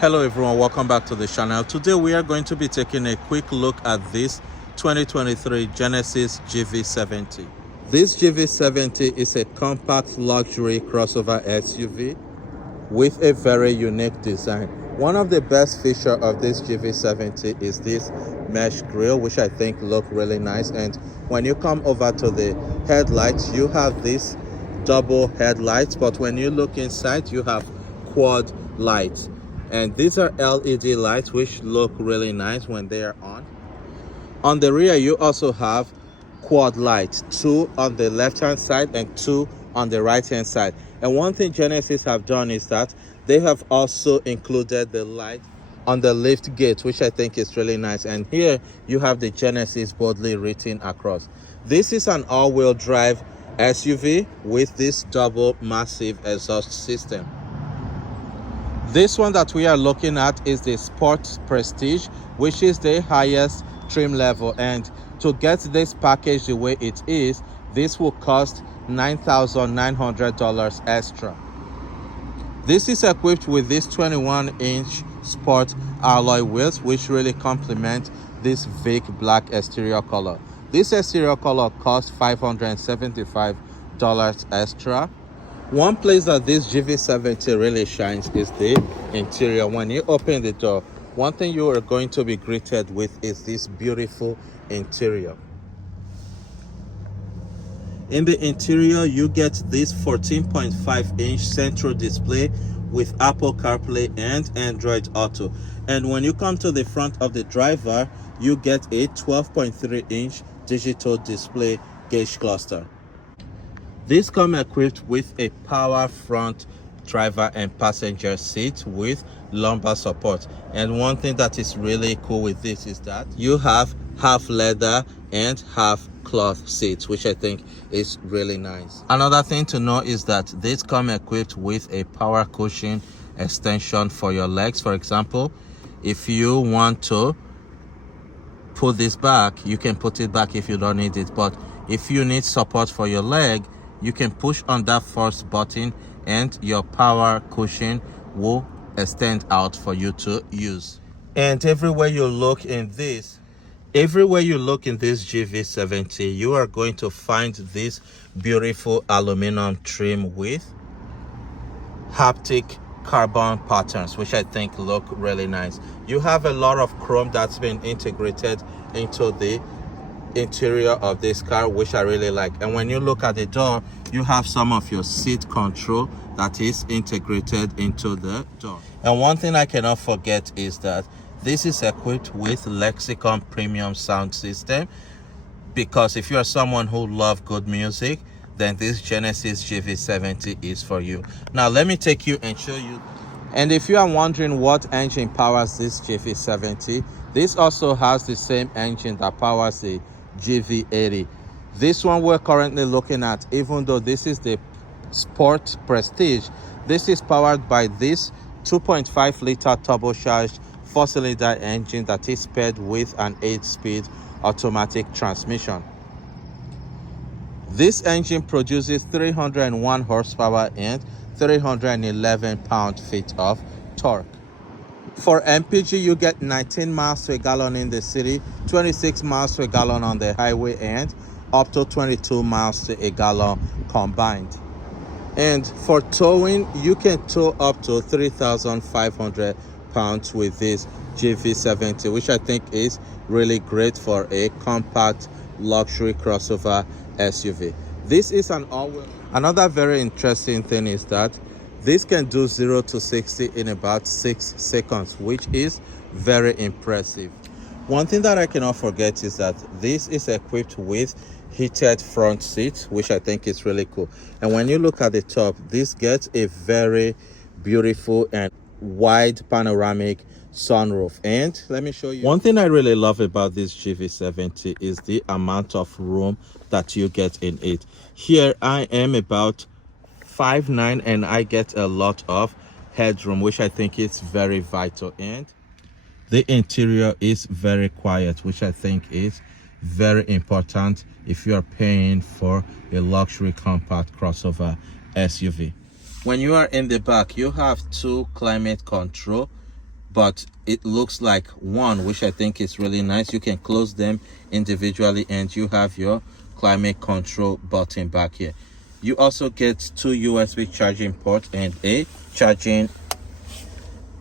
Hello everyone, welcome back to the channel. Today we are going to be taking a quick look at this 2023 Genesis GV70. This GV70 is a compact luxury crossover SUV with a very unique design. One of the best features of this GV70 is this mesh grille, which I think look really nice. And when you come over to the headlights, you have this double headlights, but when you look inside, you have quad lights. And these are LED lights, which look really nice when they are on. On the rear, you also have quad lights, two on the left hand side and two on the right hand side. And one thing Genesis have done is that they have also included the light on the lift gate, which I think is really nice. And here you have the Genesis boldly written across. This is an all-wheel drive SUV with this double massive exhaust system. This one that we are looking at is the Sport Prestige, which is the highest trim level. And to get this package the way it is, this will cost $9,900 extra. This is equipped with this 21-inch sport alloy wheels, which really complement this Vic black exterior color. This exterior color costs $575 extra. One place that this GV70 really shines is the interior. When you open the door, one thing you are going to be greeted with is this beautiful interior. In the interior, you get this 14.5-inch central display with Apple CarPlay and Android Auto. And when you come to the front of the driver, you get a 12.3-inch digital display gauge cluster. These come equipped with a power front driver and passenger seat with lumbar support. And one thing that is really cool with this is that you have half leather and half cloth seats, which I think is really nice. Another thing to know is that these come equipped with a power cushion extension for your legs. For example, if you want to put this back, you can put it back if you don't need it. But if you need support for your leg, you can push on that first button and your power cushion will extend out for you to use. And everywhere you look in this GV70, you are going to find this beautiful aluminum trim with haptic carbon patterns, which I think look really nice. You have a lot of chrome that's been integrated into the interior of this car, which I really like. And when you look at the door, you have some of your seat control that is integrated into the door. And one thing I cannot forget is that this is equipped with Lexicon premium sound system, because if you are someone who loves good music, then this Genesis GV70 is for you. Now let me take you and show you. And if you are wondering what engine powers this GV70, this also has the same engine that powers the GV80. This one we're currently looking at, even though this is the Sport Prestige, this is powered by this 2.5 liter turbocharged 4-cylinder engine that is paired with an 8-speed automatic transmission. This engine produces 301 horsepower and 311 pound-feet of torque. For MPG, you get 19 miles to a gallon in the city, 26 miles to a gallon on the highway, and up to 22 miles to a gallon combined. And for towing, you can tow up to 3,500 pounds with this GV70, which I think is really great for a compact luxury crossover SUV. This is an all-wheel. Another very interesting thing is that this can do 0 to 60 in about 6 seconds, which is very impressive. One thing that I cannot forget is that this is equipped with heated front seats, which I think is really cool. And when you look at the top, this gets a very beautiful and wide panoramic sunroof. And let me show you. One thing I really love about this GV70 is the amount of room that you get in it. Here I am about 5'9" and I get a lot of headroom, which I think is very vital. And the interior is very quiet, which I think is very important if you are paying for a luxury compact crossover SUV. When you are in the back, you have 2 climate control but it looks like one, which I think is really nice. You can close them individually, and you have your climate control button back here. You also get 2 USB charging ports and a charging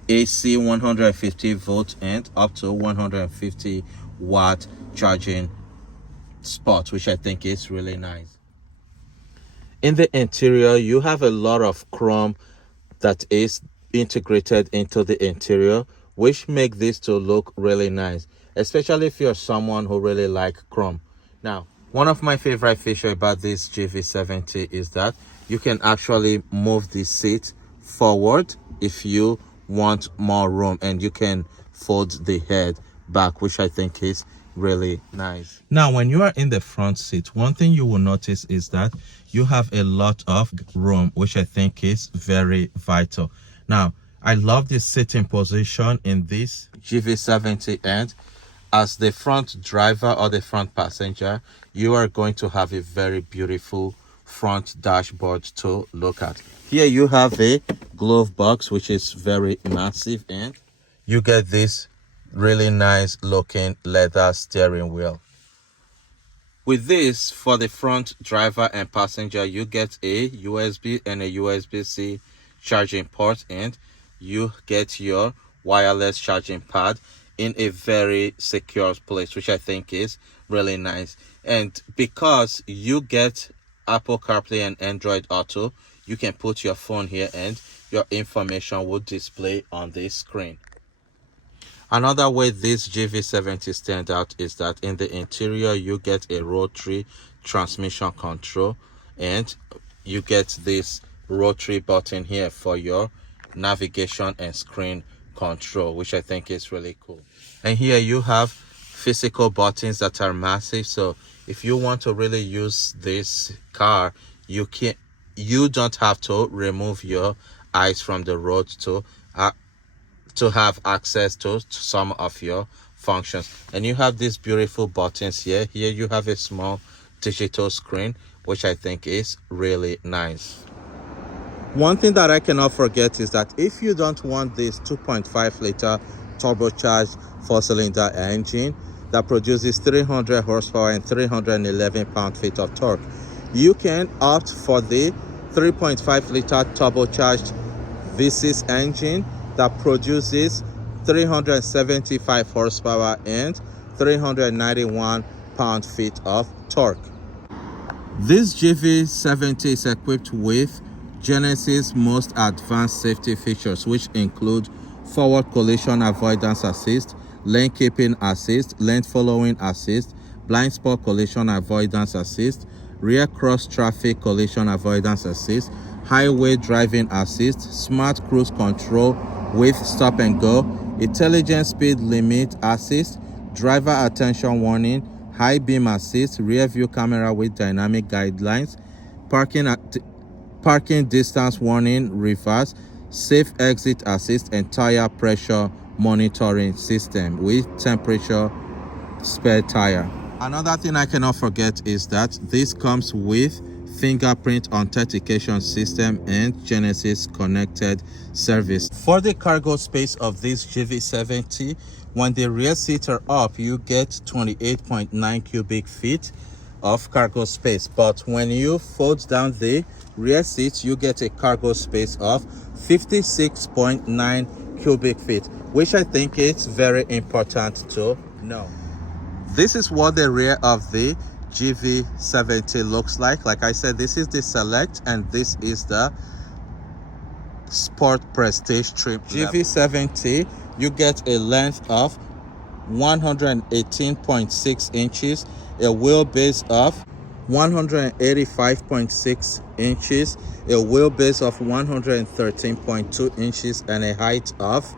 AC 150 volt and up to 150 watt charging spot, which I think is really nice. In the interior, you have a lot of chrome that is integrated into the interior, which make this to look really nice, especially if you're someone who really like chrome. Now, one of my favorite features about this GV70 is that you can actually move the seat forward if you want more room, and you can fold the head back, which I think is really nice. Now, when you are in the front seat, one thing you will notice is that you have a lot of room, which I think is very vital. Now, I love the sitting position in this GV70, and as the front driver or the front passenger, you are going to have a very beautiful front dashboard to look at. Here you have a glove box, which is very massive, and you get this really nice looking leather steering wheel. With this, for the front driver and passenger, you get a USB and a USB-C charging port, and you get your wireless charging pad in a very secure place, which I think is really nice. And because you get Apple CarPlay and Android Auto, you can put your phone here and your information will display on this screen. Another way this GV70 stands out is that in the interior you get a rotary transmission control, and you get this rotary button here for your navigation and screen control, which I think is really cool. And here you have physical buttons that are massive, so if you want to really use this car, you don't have to remove your eyes from the road to have access to some of your functions. And you have these beautiful buttons here. Here you have a small digital screen, which I think is really nice. One thing that I cannot forget is that if you don't want this 2.5 liter turbocharged 4-cylinder engine that produces 300 horsepower and 311 pound-feet of torque, you can opt for the 3.5 liter turbocharged V6 engine that produces 375 horsepower and 391 pound-feet of torque. This GV70 is equipped with Genesis' most advanced safety features, which include forward collision avoidance assist, lane keeping assist, lane following assist, blind spot collision avoidance assist, rear cross traffic collision avoidance assist, highway driving assist, smart cruise control with stop and go, intelligent speed limit assist, driver attention warning, high beam assist, rear view camera with dynamic guidelines, parking distance warning, reverse, safe exit assist, and tire pressure monitoring system with temperature spare tire. Another thing I cannot forget is that this comes with fingerprint authentication system and Genesis connected service. For the cargo space of this GV70, when the rear seats are up, you get 28.9 cubic feet of cargo space, but when you fold down the rear seats, you get a cargo space of 56.9 cubic feet, which I think is very important to know. This is what the rear of the GV70 looks like. Like I said, this is the Select and this is the Sport Prestige trim. GV70, you get a length of 118.6 inches, a wheelbase of 185.6 inches, a wheelbase of 113.2 inches, and a height of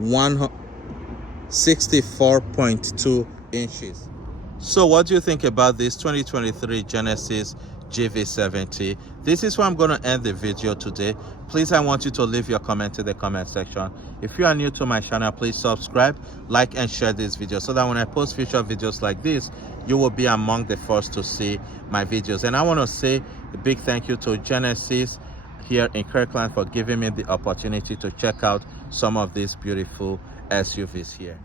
164.2 inches. So what do you think about this 2023 Genesis GV70? This is where I'm going to end the video today. Please, I want you to leave your comment in the comment section. If you are new to my channel, please subscribe, like, and share this video so that when I post future videos like this, you will be among the first to see my videos. And I want to say a big thank you to Genesis here in Kirkland for giving me the opportunity to check out some of these beautiful SUVs here.